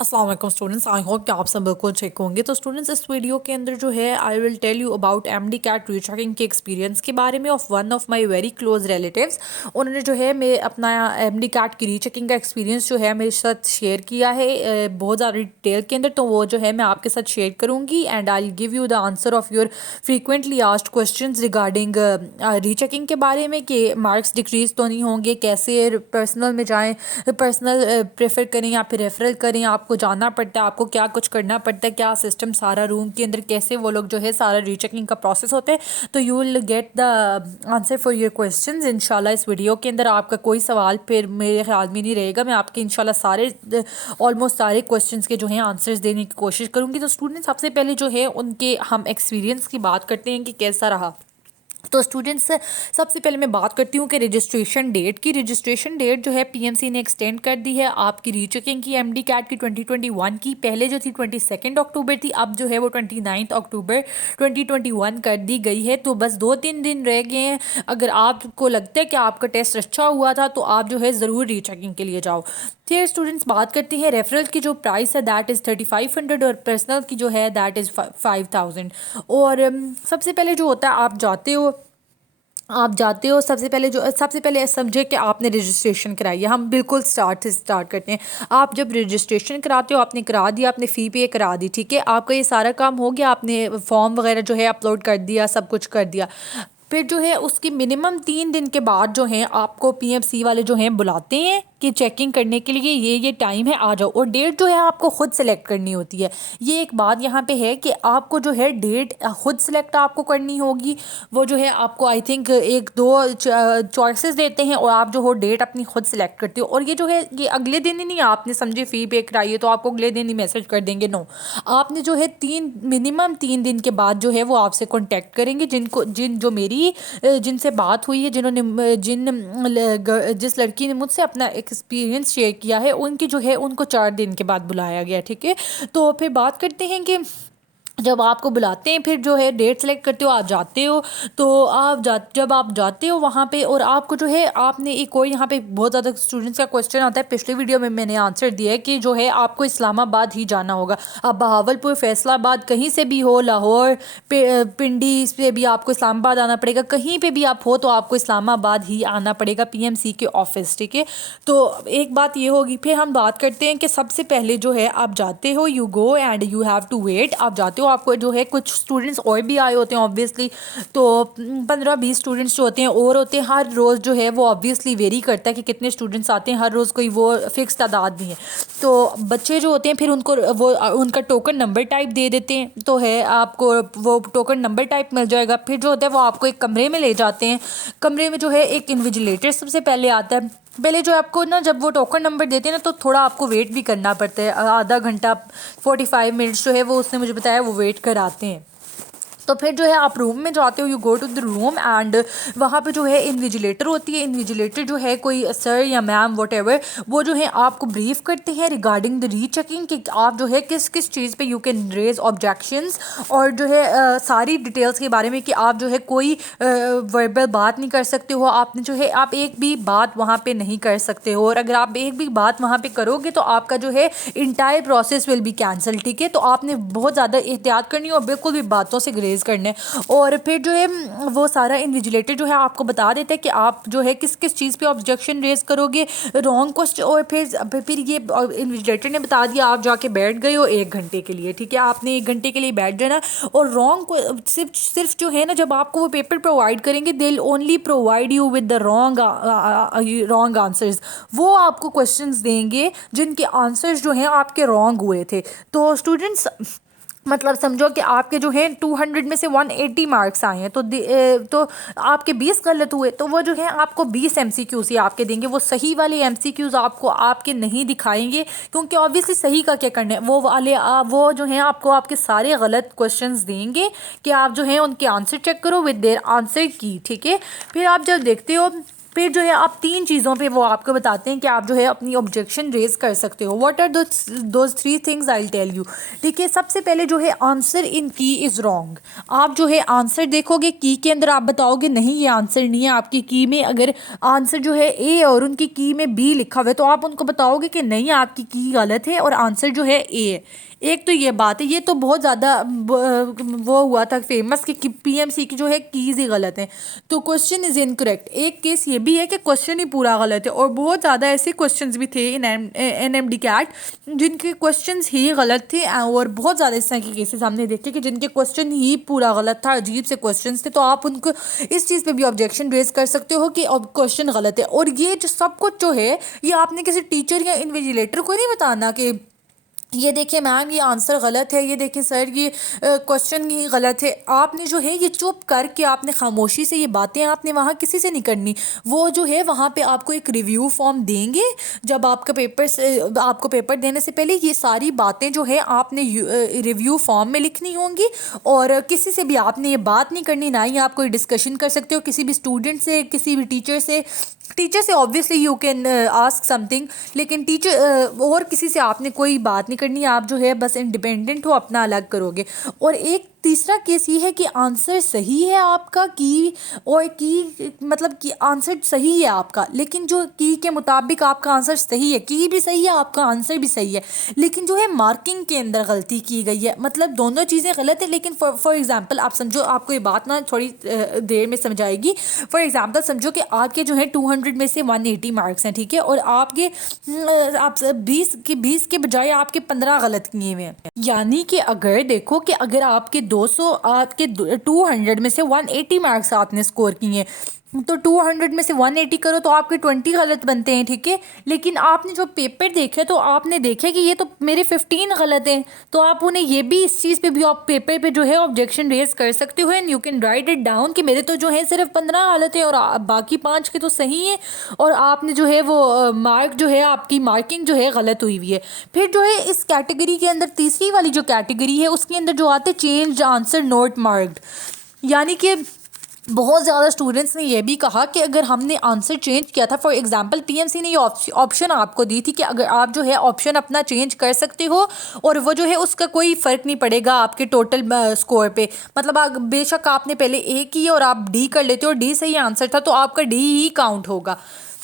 अस्सलाम वालेकुम students, I hope कि आप सब बिल्कुल ठीक होंगे। तो स्टूडेंट्स, इस वीडियो के अंदर जो है I will tell you about MD CAT rechecking के एक्सपीरियंस के बारे में of one of my very close relatives. उन्होंने जो है मैं अपना एमडी कैट की रीचेकिंग का एक्सपीरियंस जो है मेरे साथ शेयर किया है बहुत ज़्यादा डिटेल के अंदर। तो वो जो है मैं आपके साथ शेयर करूँगी and I will give you the answer of your frequently asked questions regarding rechecking के बारे में कि मार्क्स डिक्रीज तो नहीं होंगे, कैसे पर्सनल में जाएँ, पर्सनल प्रेफर करें या फिर रेफरल करें, आपको जाना पड़ता है, आपको क्या कुछ करना पड़ता है, क्या सिस्टम सारा रूम के अंदर कैसे वो लोग जो है सारा रीचेकिंग का प्रोसेस होता है। तो you will get the answer for your questions इंशाल्लाह। इस वीडियो के अंदर आपका कोई सवाल फिर मेरे ख्याल में नहीं रहेगा। मैं आपके इंशाल्लाह सारे ऑलमोस्ट सारे क्वेश्चंस के जो है आंसर्स देने की कोशिश करूँगी। तो स्टूडेंट्स, सबसे पहले जो है उनके हम एक्सपीरियंस की बात करते हैं कि कैसा रहा। तो स्टूडेंट्स, सबसे पहले मैं बात करती हूँ कि रजिस्ट्रेशन डेट जो है पीएमसी ने एक्सटेंड कर दी है आपकी रीचेकिंग की एमडी कैट की 2021 की। पहले जो थी 22 अक्टूबर थी, अब जो है वो 29 अक्टूबर 2021 कर दी गई है। तो बस 2-3 दिन रह गए हैं। अगर आपको लगता है कि आपका टेस्ट अच्छा हुआ था तो आप जो है ज़रूर रीचेकिंग के लिए जाओ। फिर स्टूडेंट्स, बात करते हैं रेफरल की जो प्राइस है दैट इज़ 3500 और पर्सनल की जो है दैट इज़ 5000। और सबसे पहले जो होता है आप जाते हो सबसे पहले समझे कि आपने रजिस्ट्रेशन कराई है। हम बिल्कुल स्टार्ट से स्टार्ट करते हैं। आप जब रजिस्ट्रेशन कराते हो, आपने करा दिया, आपने फ़ी पे करा दी, ठीक है, आपका ये सारा काम हो गया, आपने फॉर्म वगैरह जो है अपलोड कर दिया, सब कुछ कर दिया। फिर जो है उसकी मिनिमम 3 दिन के बाद जो है आपको पीएफसी वाले जो हैं बुलाते हैं कि चेकिंग करने के लिए ये टाइम है, आ जाओ। और डेट जो है आपको ख़ुद सेलेक्ट करनी होती है। ये एक बात यहाँ पे है कि आपको जो है डेट खुद सेलेक्ट आपको करनी होगी। वो जो है आपको आई थिंक 1-2 चॉइसेस देते हैं और आप जो हो डेट अपनी खुद सेलेक्ट करते हो। और ये जो है ये अगले दिन ही नहीं, आपने समझे फ़ी पे कराइए तो आपको अगले दिन ही मैसेज कर देंगे, नो। आपने जो है मिनिमम 3 दिन के बाद जो है वो आपसे कॉन्टेक्ट करेंगे। जिनसे बात हुई है, जिस लड़की ने मुझसे अपना एक्सपीरियंस शेयर किया है, उनकी जो है उनको 4 दिन के बाद बुलाया गया, ठीक है। तो फिर बात करते हैं कि जब आपको बुलाते हैं, फिर जो है डेट सेलेक्ट करते हो, आप जाते हो। तो जब आप जाते हो वहाँ पे, और आपको जो है आपने एक और यहाँ पे बहुत ज़्यादा स्टूडेंट्स का क्वेश्चन आता है, पिछले वीडियो में मैंने आंसर दिया है कि जो है आपको इस्लामाबाद ही जाना होगा। आप बहावलपुर, फैसलाबाद कहीं से भी हो, लाहौर, पिंडी से भी आपको इस्लामाबाद आना पड़ेगा। कहीं पे भी आप हो तो आपको इस्लामाबाद ही आना पड़ेगा पीएमसी के ऑफिस, ठीक है। तो एक बात ये होगी। फिर हम बात करते हैं कि सबसे पहले जो है आप जाते हो, you go and you have to wait. आप जाते हो, आपको जो है कुछ स्टूडेंट्स और भी आए होते हैं ऑब्वियसली। तो 15-20 स्टूडेंट्स जो होते हैं और होते हैं। हर रोज़ जो है वो ऑब्वियसली वेरी करता है कि कितने स्टूडेंट्स आते हैं, हर रोज़ कोई वो फिक्स तादाद नहीं है। तो बच्चे जो होते हैं फिर उनको वो उनका टोकन नंबर टाइप दे देते हैं, तो है आपको वो टोकन नंबर टाइप मिल जाएगा। फिर जो होता है वो आपको एक कमरे में ले जाते हैं। कमरे में जो है एक इन्विजिलेटर सबसे पहले आता है। पहले जो आपको ना, जब वो टोकन नंबर देते हैं ना, तो थोड़ा आपको वेट भी करना पड़ता है। आधा घंटा 45 मिनट्स जो है वो उसने मुझे बताया वो वेट कराते हैं। तो फिर जो है आप रूम में जाते हो, you go to the room एंड वहाँ पे जो है इन्विजिलेटर होती है। इन्विजिलेटर जो है कोई सर या मैम वट एवर, वो जो है आपको ब्रीफ करते हैं रिगार्डिंग द रीचेकिंग कि आप जो है किस किस चीज़ पे यू कैन रेज ऑब्जेक्शंस, और जो है सारी डिटेल्स के बारे में कि आप जो है कोई वर्बल बात नहीं कर सकते हो। आपने जो है आप एक भी बात वहाँ पे नहीं कर सकते हो, और अगर आप एक भी बात वहाँ पे करोगे तो आपका जो है entire process will be cancel, ठीक है। तो आपने बहुत ज़्यादा एहतियात करनी है और बिल्कुल भी बातों से ग्रेज करने। और फिर जो है वो सारा इन्विजिलेटर जो है आपको बता देता है कि आप जो है किस किस चीज़ पे ऑब्जेक्शन रेज करोगे, रॉन्ग क्वेश्चन। और फिर ये इन्विजिलेटर ने बता दिया, आप जाके बैठ गए हो 1 घंटे के लिए, ठीक है। आपने 1 घंटे के लिए बैठ जाना। और रॉन्ग सिर्फ जो है ना, जब आपको वो पेपर प्रोवाइड करेंगे, they will only provide you with the wrong answers. वो आपको क्वेश्चंस देंगे जिनके आंसर्स जो हैं आपके रॉन्ग हुए थे। तो स्टूडेंट्स, मतलब समझो कि आपके जो है 200 में से 180 मार्क्स आए हैं, तो आपके 20 गलत हुए, तो वो जो है आपको 20 एमसीक्यूज ही आपके देंगे। वो सही वाले एमसीक्यूज आपको आपके नहीं दिखाएंगे, क्योंकि ऑब्वियसली सही का क्या करना है, वो वाले वो जो है आपको आपके सारे गलत क्वेश्चंस देंगे कि आप जो है उनके आंसर चेक करो विद देयर आंसर की, ठीक है। फिर आप जब देखते हो फिर जो है आप 3 चीज़ों पे वो आपको बताते हैं कि आप जो है अपनी ऑब्जेक्शन रेज कर सकते हो। What are those 3 things I will tell you. ठीक है, सबसे पहले जो है आंसर इन की इज़ रॉन्ग। आप जो है आंसर देखोगे की के अंदर, आप बताओगे नहीं ये आंसर नहीं है। आपकी की में अगर आंसर जो है ए और उनकी की में बी लिखा हुआ है तो आप उनको बताओगे कि नहीं आपकी की गलत है और आंसर जो है ए है। एक तो ये बात है, ये तो बहुत ज़्यादा वो हुआ था फेमस कि पीएमसी की जो है कीज़ ही गलत हैं, तो क्वेश्चन इज़ इनकरेक्ट। एक केस ये भी है कि क्वेश्चन ही पूरा गलत है, और बहुत ज़्यादा ऐसे क्वेश्चंस भी थे इन एनएमडी कैट जिनके क्वेश्चंस ही गलत थे, और बहुत ज़्यादा इस तरह के केसेस हमने देखे कि जिनके क्वेश्चन ही पूरा गलत था, अजीब से क्वेश्चंस थे। तो आप उनको इस चीज़ पे भी ऑब्जेक्शन रेज कर सकते हो कि अब क्वेश्चन गलत है। और ये जो सब कुछ जो है ये आपने किसी टीचर या इन्विजिलेटर को नहीं बताना कि ये देखिए मैम ये आंसर गलत है, ये देखिए सर ये क्वेश्चन ही गलत है। आपने जो है ये चुप करके आपने खामोशी से ये बातें आपने वहाँ किसी से नहीं करनी। वो जो है वहाँ पे आपको एक रिव्यू फॉर्म देंगे, जब आपका पेपर से आपको पेपर देने से पहले ये सारी बातें जो है आपने रिव्यू फॉर्म में लिखनी होंगी, और किसी से भी आपने ये बात नहीं करनी, ना ही आप कोई डिस्कशन कर सकते हो किसी भी स्टूडेंट से, किसी भी टीचर से obviously you can ask something, लेकिन टीचर और किसी से आपने कोई बात नहीं करनी। आप जो है बस इंडिपेंडेंट हो, अपना अलग करोगे। और एक तीसरा केस ये है कि आंसर सही है आपका की, और की मतलब कि आंसर सही है आपका, लेकिन जो की के मुताबिक आपका आंसर सही है, की भी सही है आपका आंसर भी सही है, लेकिन जो है मार्किंग के अंदर गलती की गई है। मतलब दोनों चीज़ें गलत है, लेकिन फॉर एग्जांपल आप समझो, आपको ये बात ना थोड़ी देर में समझाएगी। फॉर एग्जांपल समझो कि आपके जो है 200 में से 180 मार्क्स हैं, ठीक है, और आपके आप 20 के बजाय आपके 15 गलत किए हुए हैं। यानी कि अगर देखो कि अगर आपके 200 में से 180 मार्क्स आपने स्कोर किए हैं, तो 200 में से 180 करो तो आपके 20 गलत बनते हैं, ठीक है। लेकिन आपने जो पेपर देखे तो आपने देखे कि ये तो मेरे 15 गलत हैं, तो आप उन्हें ये भी इस चीज़ पे भी आप पेपर पे जो है ऑब्जेक्शन रेज कर सकते हो, and you can write it down कि मेरे तो जो है सिर्फ 15 गलत है और बाकी 5 के तो सही है, और आपने जो है वो मार्क जो है आपकी मार्किंग जो है गलत हुई हुई है। फिर जो है इस कैटेगरी के अंदर तीसरी वाली जो कैटेगरी है उसके अंदर जो आते चेंज आंसर नोट मार्क्ड, यानी कि बहुत ज़्यादा स्टूडेंट्स ने यह भी कहा कि अगर हमने आंसर चेंज किया था, फॉर एग्जांपल पीएमसी ने ये ऑप्शन आपको दी थी कि अगर आप जो है ऑप्शन अपना चेंज कर सकते हो, और वो जो है उसका कोई फ़र्क नहीं पड़ेगा आपके टोटल स्कोर पे। मतलब बेशक आपने पहले ए की और आप डी कर लेते हो, डी सही आंसर था तो आपका डी ही काउंट होगा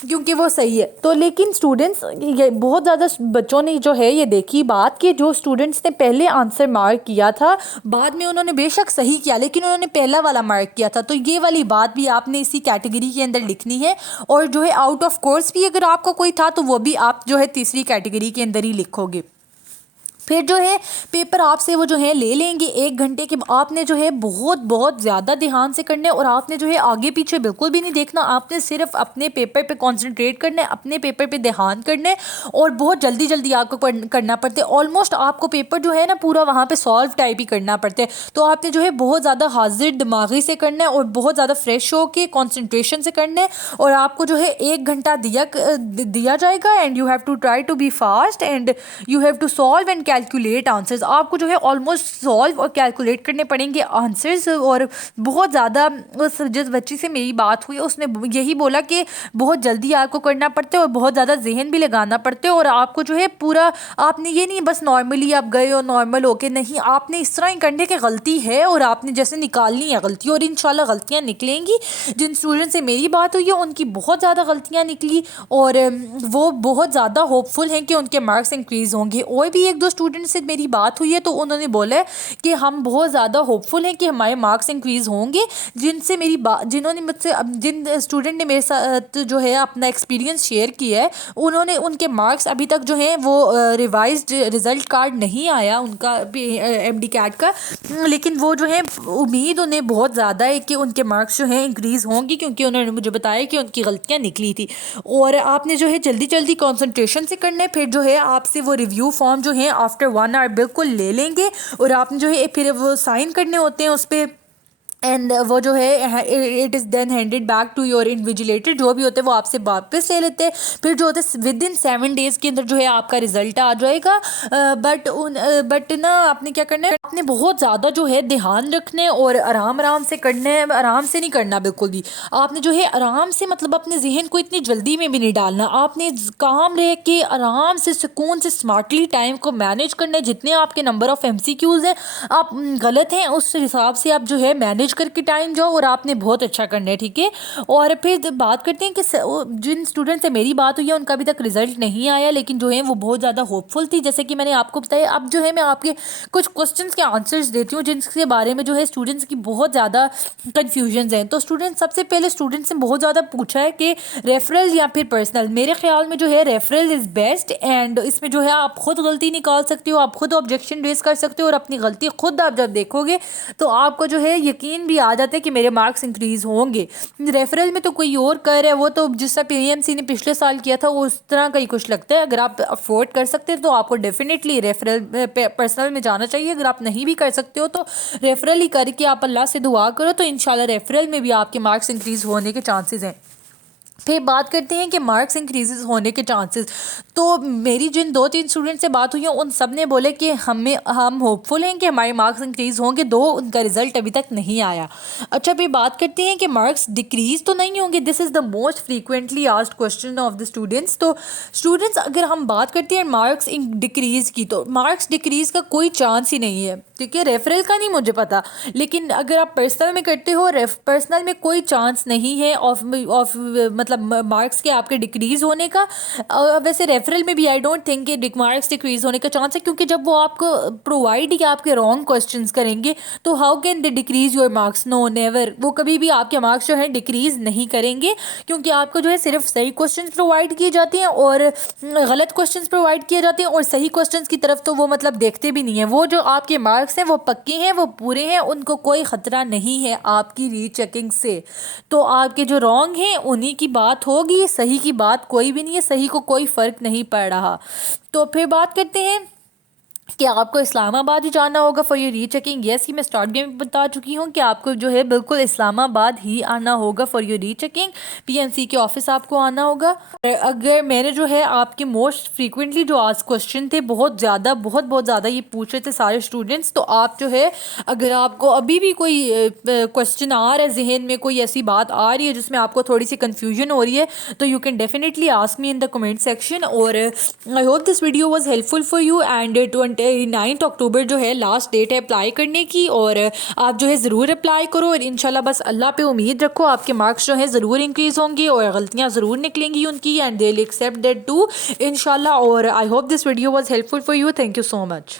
क्योंकि वो सही है। तो लेकिन स्टूडेंट्स, ये बहुत ज़्यादा बच्चों ने जो है ये देखी बात कि जो स्टूडेंट्स ने पहले आंसर मार्क किया था, बाद में उन्होंने बेशक सही किया लेकिन उन्होंने पहला वाला मार्क किया था, तो ये वाली बात भी आपने इसी कैटेगरी के अंदर लिखनी है। और जो है आउट ऑफ कोर्स भी अगर आपका कोई था तो वो भी आप जो है तीसरी कैटेगरी के अंदर ही लिखोगे। फिर जो है पेपर आपसे वो जो है ले लेंगे 1 घंटे के। आपने जो है बहुत बहुत ज़्यादा ध्यान से करना है, और आपने जो है आगे पीछे बिल्कुल भी नहीं देखना। आपने सिर्फ अपने पेपर पे कंसंट्रेट करना है, अपने पेपर पे ध्यान करना है, और बहुत जल्दी जल्दी आपको करना पड़ता है। ऑलमोस्ट आपको पेपर जो है ना पूरा वहाँ पे सॉल्व टाइप ही करना पड़ता है। तो आपने जो है बहुत ज़्यादा हाजिर दिमागी से करना है और बहुत ज़्यादा फ्रेश हो के कॉन्सेंट्रेशन से करना है। और आपको जो है 1 घंटा दिया जाएगा, and you have to try to be fast, and you have to solve and calculate answers. आपको जो है ऑलमोस्ट सॉल्व और कैलकुलेट करने पड़ेंगे आंसर्स। और बहुत ज़्यादा उस जिस बच्ची से मेरी बात हुई उसने यही बोला कि बहुत जल्दी आपको करना पड़ता है और बहुत ज़्यादा जहन भी लगाना पड़ता है, और आपको जो है पूरा आपने ये नहीं बस नॉर्मली आप गए और नॉर्मल होके, नहीं आपने इस तरह ही करने की गलती है और आपने जैसे निकालनी है गलती, और इंशाल्लाह गलतियाँ निकलेंगी। जिन स्टूडेंट से मेरी बात हुई है उनकी बहुत ज़्यादा गलतियाँ निकली, और वो बहुत ज़्यादा होपफुल हैं कि उनके मार्क्स इंक्रीज़ होंगे। और भी 1-2 स्टूडेंट से मेरी बात हुई है तो उन्होंने बोला है कि हम बहुत ज़्यादा होपफुल हैं कि हमारे मार्क्स इंक्रीज़ होंगे। जिन्होंने मुझसे जिन स्टूडेंट ने मेरे साथ जो है अपना एक्सपीरियंस शेयर किया है, उन्होंने उनके मार्क्स अभी तक जो है वो रिवाइज्ड रिज़ल्ट कार्ड नहीं आया उनका एमडी कैट का, लेकिन वो जो है उम्मीद उन्हें बहुत ज़्यादा है कि उनके मार्क्स जो हैं इंक्रीज़ होंगी, क्योंकि उन्होंने मुझे बताया कि उनकी गलतियाँ निकली थी। और आपने जो है जल्दी जल्दी कॉन्सेंट्रेशन से करना है। फिर जो है आपसे वो रिव्यू फॉर्म जो है आफ्टर 1 आवर बिल्कुल ले लेंगे, और आपने जो है फिर वो साइन करने होते हैं उस पर, एंड वो जो है it is then handed back to your invigilator, जो भी होते हैं वो आपसे वापस ले लेते हैं। फिर जो होते हैं विद इन 7 डेज़ के अंदर जो है आपका रिजल्ट आ जाएगा। बट ना आपने क्या करना है, आपने बहुत ज़्यादा जो है ध्यान रखना है और आराम आराम से करना है, आराम से नहीं करना बिल्कुल भी। आपने जो है आराम से मतलब अपने जहन को इतनी जल्दी में भी नहीं डालना, आपने काम रह के आराम से सुकून से स्मार्टली टाइम को मैनेज करना है। जितने आपके नंबर ऑफ़ एमसीक्यूज़ हैं आप गलत हैं उस हिसाब से आप जो है मैनेज करके टाइम जाओ और आपने बहुत अच्छा करना है, ठीक है। और फिर बात करते हैं कि जिन स्टूडेंट से मेरी बात हुई है उनका अभी तक रिजल्ट नहीं आया, लेकिन जो है वो बहुत ज़्यादा होपफुल थी। जैसे कि मैंने आपको बताया, अब जो है मैं आपके कुछ क्वेश्चंस के आंसर्स देती हूँ जिनके बारे में जो है स्टूडेंट्स की बहुत ज़्यादा कन्फ्यूजन्स हैं। तो स्टूडेंट सबसे पहले स्टूडेंट्स ने बहुत ज़्यादा पूछा है कि रेफरल या फिर पर्सनल। मेरे ख्याल में जो है रेफरल इज़ बेस्ट, एंड इसमें जो है आप खुद गलती निकाल सकते हो, आप खुद ऑब्जेक्शन रेज कर सकते हो और अपनी गलती खुद आप जब देखोगे तो आपको जो है यकीन भी आ जाता है कि मेरे मार्क्स इंक्रीज़ होंगे। रेफरल में तो कोई और कर है, वो तो जिस तरह पीएमसी ने पिछले साल किया था उस तरह का ही कुछ लगता है। अगर आप अफोर्ड कर सकते हैं तो आपको डेफिनेटली रेफरल पर्सनल में जाना चाहिए। अगर आप नहीं भी कर सकते हो तो रेफरल ही करके आप अल्लाह से दुआ करो, तो इंशाल्लाह रेफरल में भी आपके मार्क्स इंक्रीज़ होने के चांसेस हैं। फिर बात करते हैं कि मार्क्स इंक्रीजेस होने के चांसेस। तो मेरी जिन 2-3 स्टूडेंट से बात हुई है उन सब ने बोले कि हम होपफुल हैं कि हमारे मार्क्स इंक्रीज़ होंगे, दो उनका रिजल्ट अभी तक नहीं आया। अच्छा, फिर बात करते हैं कि मार्क्स डिक्रीज़ तो नहीं होंगे। This is the most frequently asked question of the students. तो स्टूडेंट्स, अगर हम बात करते हैं मार्क्स डिक्रीज़ की, तो मार्क्स डिक्रीज़ का कोई चांस ही नहीं है, ठीक है। रेफरल का नहीं मुझे पता, लेकिन अगर आप पर्सनल में करते हो, पर्सनल में कोई चांस नहीं है ऑफ मतलब मार्क्स के आपके डिक्रीज़ होने का। वैसे रेफरल में भी आई डोंट थिंक कि मार्क्स डिक्रीज़ होने का चांस है, क्योंकि जब वो आपको प्रोवाइड ही आपके रॉन्ग क्वेश्चंस करेंगे तो how can they decrease your marks? No, never. वो कभी भी आपके मार्क्स जो है डिक्रीज़ नहीं करेंगे, क्योंकि आपको जो है सिर्फ सही क्वेश्चन प्रोवाइड किए जाते हैं और गलत क्वेश्चन प्रोवाइड किए जाते हैं, और सही क्वेश्चन की तरफ तो वो मतलब देखते भी नहीं है। वो जो आपके मार्क्स हैं वो पक्के हैं, वो पूरे हैं, उनको कोई ख़तरा नहीं है आपकी रीचेकिंग से। तो आपके जो रॉन्ग हैं उन्हीं की बात होगी, सही की बात कोई भी नहीं है, सही को कोई फ़र्क नहीं पड़ रहा। तो फिर बात करते हैं कि आपको इस्लामाबाद ही जाना होगा फॉर योर रीचेकिंग। येस, कि मैं स्टार्ट में बता चुकी हूँ कि आपको जो है बिल्कुल इस्लामाबाद ही आना होगा फॉर योर रीचेकिंग। पीएनसी के ऑफिस आपको आना होगा। अगर मैंने जो है आपके मोस्ट फ्रीक्वेंटली जो आज क्वेश्चन थे बहुत ज़्यादा ये पूछ रहे थे सारे स्टूडेंट्स, तो आप जो है अगर आपको अभी भी कोई क्वेश्चन आ रहा है जहन में, कोई ऐसी बात आ रही है जिसमें आपको थोड़ी सी कन्फ्यूजन हो रही है, तो you can definitely ask me in the comment section. और I hope this video was helpful for you. And 29 अक्टूबर जो है लास्ट डेट है अप्लाई करने की, और आप जो है ज़रूर अप्लाई करो और इंशाल्लाह बस अल्लाह पे उम्मीद रखो, आपके मार्क्स जो है ज़रूर इंक्रीज़ होंगे और गलतियाँ ज़रूर निकलेंगी उनकी, and they will accept that too इंशाल्लाह। और I hope this video was helpful for you. Thank you so much.